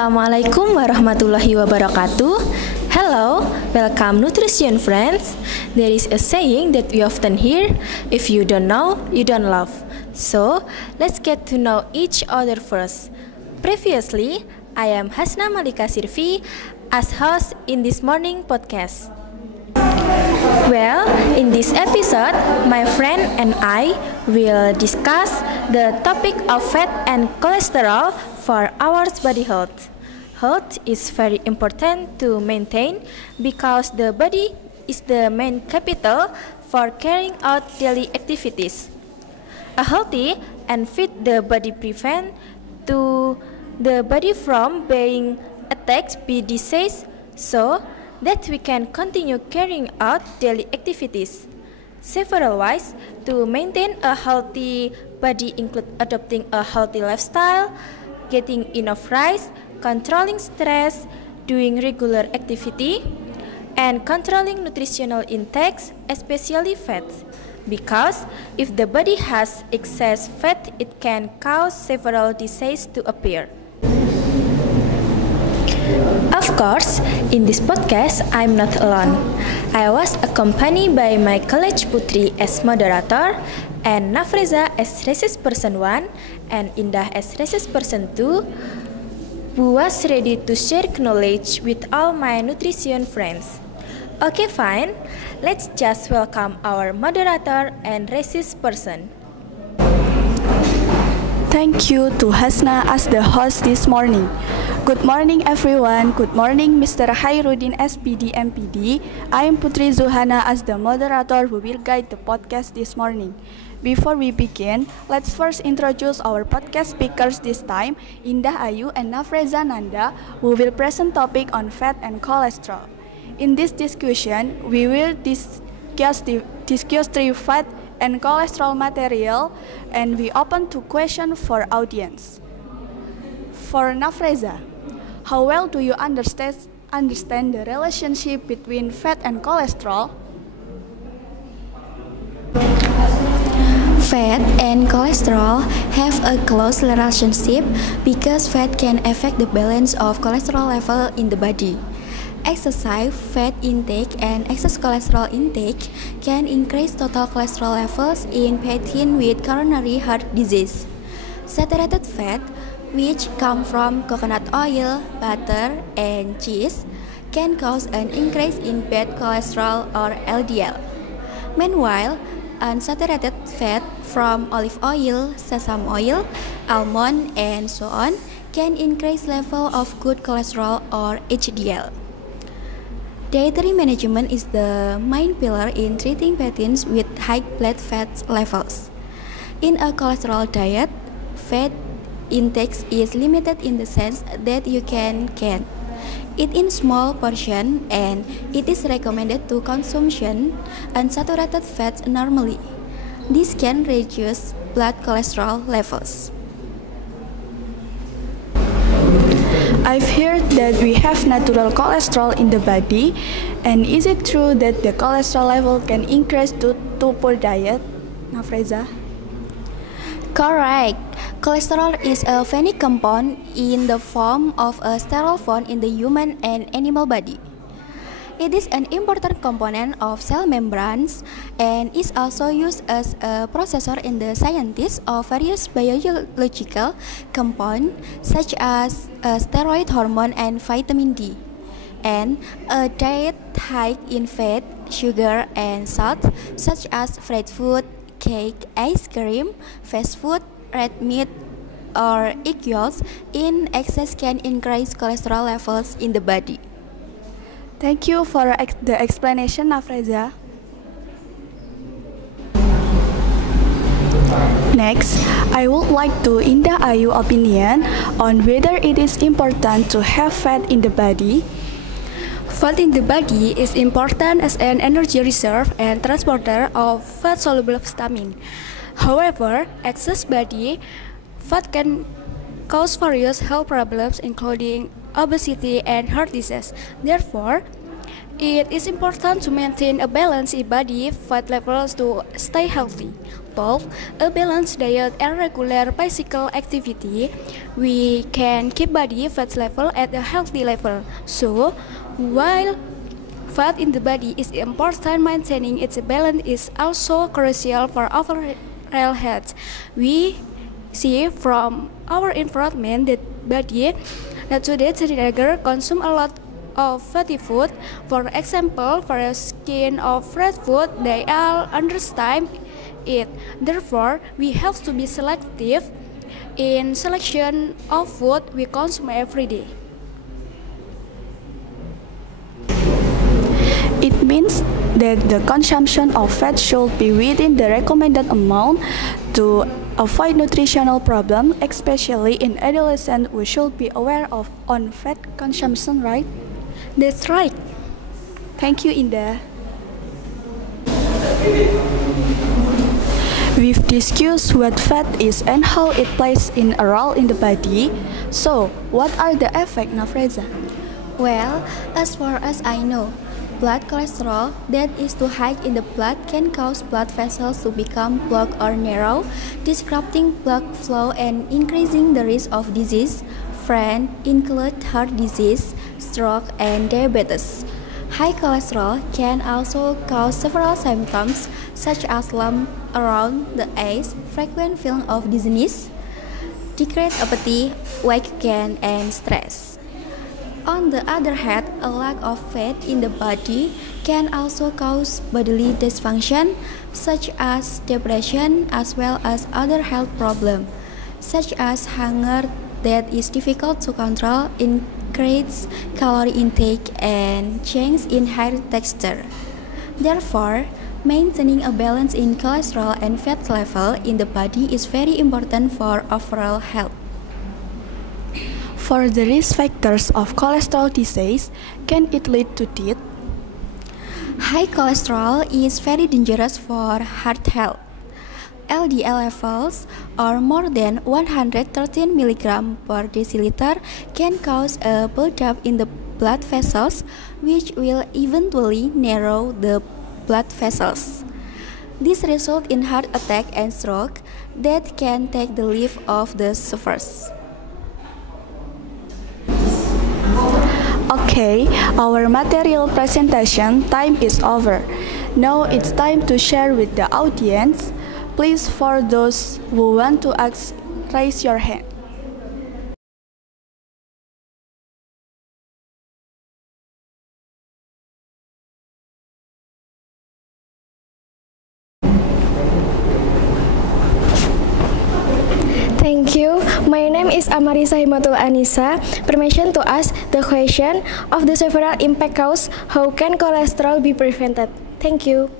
Assalamualaikum warahmatullahi wabarakatuh. Hello, welcome nutrition friends. There is a saying that we often hear, if you don't know, you don't love. So, let's get to know each other first. Previously, I am Hasna Malika Sirfi as host in this morning podcast. Well, in this episode, my friend and I will discuss the topic of fat and cholesterol for our body health. Health is very important to maintain because the body is the main capital for carrying out daily activities. A healthy and fit the body prevent to the body from being attacked by disease, so that we can continue carrying out daily activities. Several ways to maintain a healthy body include adopting a healthy lifestyle, getting enough rest, controlling stress, doing regular activity, and controlling nutritional intakes, especially fats. Because if the body has excess fat, it can cause several diseases to appear. Of course, in this podcast, I'm not alone. I was accompanied by my college Putri as moderator, and Nafreza as research person 1, and Indah as research person 2, who was ready to share knowledge with all my nutrition friends. Okay, fine. Let's just welcome our moderator and research person. Thank you to Hasna as the host this morning. Good morning everyone. Good morning Mr. Hairudin SPD MPD. I am Putri Zuhana as the moderator who will guide the podcast this morning. Before we begin, let's first introduce our podcast speakers this time, Indah Ayu and Nafreza Nanda, who will present topic on fat and cholesterol. In this discussion, we will discuss three fat and cholesterol material, and we open to question for audience. For Nafreza, how well do you understand the relationship between fat and cholesterol? Fat and cholesterol have a close relationship because fat can affect the balance of cholesterol level in the body. Excessive fat intake and excess cholesterol intake can increase total cholesterol levels in patients with coronary heart disease. Saturated fat, which come from coconut oil, butter, and cheese, can cause an increase in bad cholesterol or LDL. Meanwhile, unsaturated fat from olive oil, sesame oil, almond, and so on can increase level of good cholesterol or HDL. Dietary management is the main pillar in treating patients with high blood fat levels. In a cholesterol diet, fat intake is limited in the sense that you can eat in small portion, and it is recommended to consumption unsaturated fats normally. This can reduce blood cholesterol levels. I've heard that we have natural cholesterol in the body, and is it true that the cholesterol level can increase due to poor diet? Nafreza? Correct. Cholesterol is a phenic compound in the form of a sterol bond in the human and animal body. It is an important component of cell membranes and is also used as a processor in the synthesis of various biological compounds such as steroid hormone and vitamin D. And a diet high in fat, sugar, and salt such as fried food, cake, ice cream, fast food, red meat, or egg yolks in excess can increase cholesterol levels in the body. Thank you for the explanation, Nafreza. Next, I would like to Indah Ayu opinion on whether it is important to have fat in the body. Fat in the body is important as an energy reserve and transporter of fat-soluble vitamin. However, excess body fat can cause various health problems including obesity and heart disease. Therefore, It is important to maintain a balanced body fat levels to stay healthy. 12. A balanced diet and regular physical activity, we can keep body fat level at a healthy level. So, while fat in the body is important, maintaining its balance is also crucial for overall health. We see from our environment that body that today teenagers consume a lot of fatty food. For example, for a skin of red food, they all understand it. Therefore, we have to be selective in selection of food we consume every day. It means that the consumption of fat should be within the recommended amount to avoid nutritional problems, especially in adolescents. We should be aware of on fat consumption, right? That's right. Thank you, Indah. We've discussed what fat is and how it plays in a role in the body. So, what are the effects, Nafreza? Well, as far as I know, blood cholesterol that is too high in the blood can cause blood vessels to become blocked or narrow, disrupting blood flow and increasing the risk of disease. Friends include heart disease, stroke, and diabetes. High cholesterol can also cause several symptoms such as lump around the eyes, frequent feeling of dizziness, decreased appetite, weight gain, and stress. On the other hand, a lack of fat in the body can also cause bodily dysfunction such as depression as well as other health problems such as hunger that is difficult to control, increased calorie intake, and change in hair texture. Therefore, maintaining a balance in cholesterol and fat level in the body is very important for overall health. For the risk factors of cholesterol disease, can it lead to death? High cholesterol is very dangerous for heart health. LDL levels or more than 113 mg per deciliter can cause a buildup in the blood vessels, which will eventually narrow the blood vessels. This results in heart attack and stroke that can take the life of the sufferers. Okay, our material presentation time is over. Now it's time to share with the audience. Please, for those who want to ask, raise your hand. Thank you. My name is Amarisa Himatul Anissa. Permission to ask the question of the several impact cause. How can cholesterol be prevented? Thank you.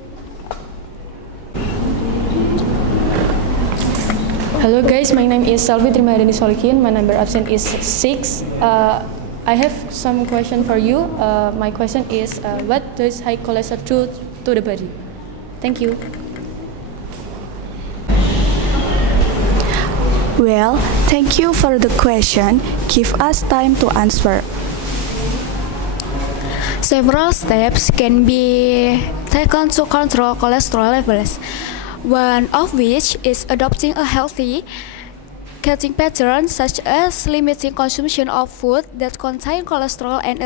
Hello guys, my name is Salvi Trimadani Solikin. My number absent is 6. I have some question for you. My question is, what does high cholesterol do to the body? Thank you. Well, thank you for the question. Give us time to answer. Several steps can be taken to control cholesterol levels. One of which is adopting a healthy eating pattern, such as limiting consumption of food that contain cholesterol and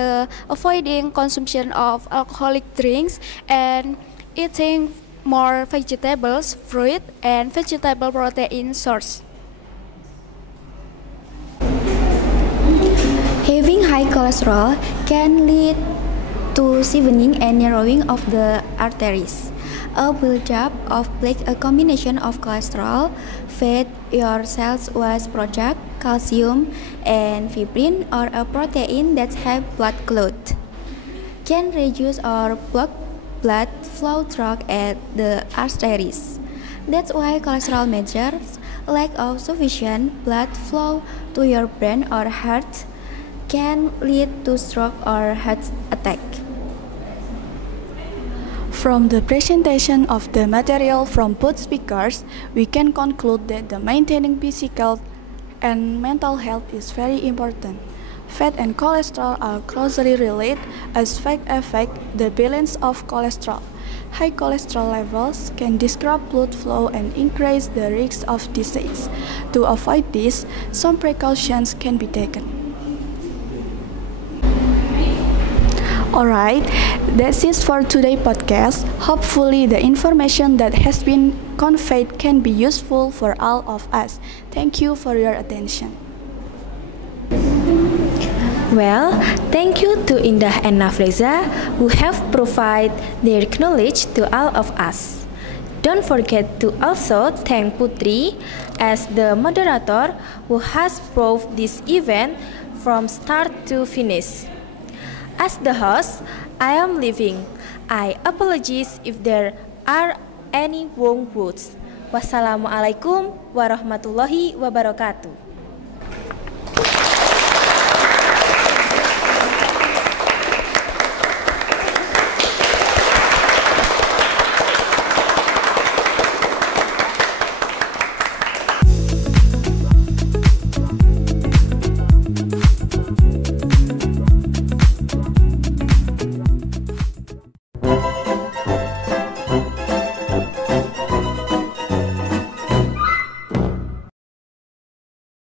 avoiding consumption of alcoholic drinks, and eating more vegetables, fruit, and vegetable protein source. Having high cholesterol can lead to thickening and narrowing of the arteries. A buildup of plaque, a combination of cholesterol, fat, your cells was product, calcium, and fibrin, or a protein that have blood clot, can reduce or block blood flow through at the arteries. That's why cholesterol measures lack of sufficient blood flow to your brain or heart can lead to stroke or heart attack. From the presentation of the material from both speakers, we can conclude that the maintaining physical and mental health is very important. Fat and cholesterol are closely related as fat affect the balance of cholesterol. High cholesterol levels can disrupt blood flow and increase the risk of disease. To avoid this, some precautions can be taken. Alright, that's it for today's podcast. Hopefully the information that has been conveyed can be useful for all of us. Thank you for your attention. Well, thank you to Indah and Nafreza who have provided their knowledge to all of us. Don't forget to also thank Putri as the moderator who has brought this event from start to finish. As the host, I am leaving. I apologize if there are any wrong words. Wassalamualaikum warahmatullahi wabarakatuh.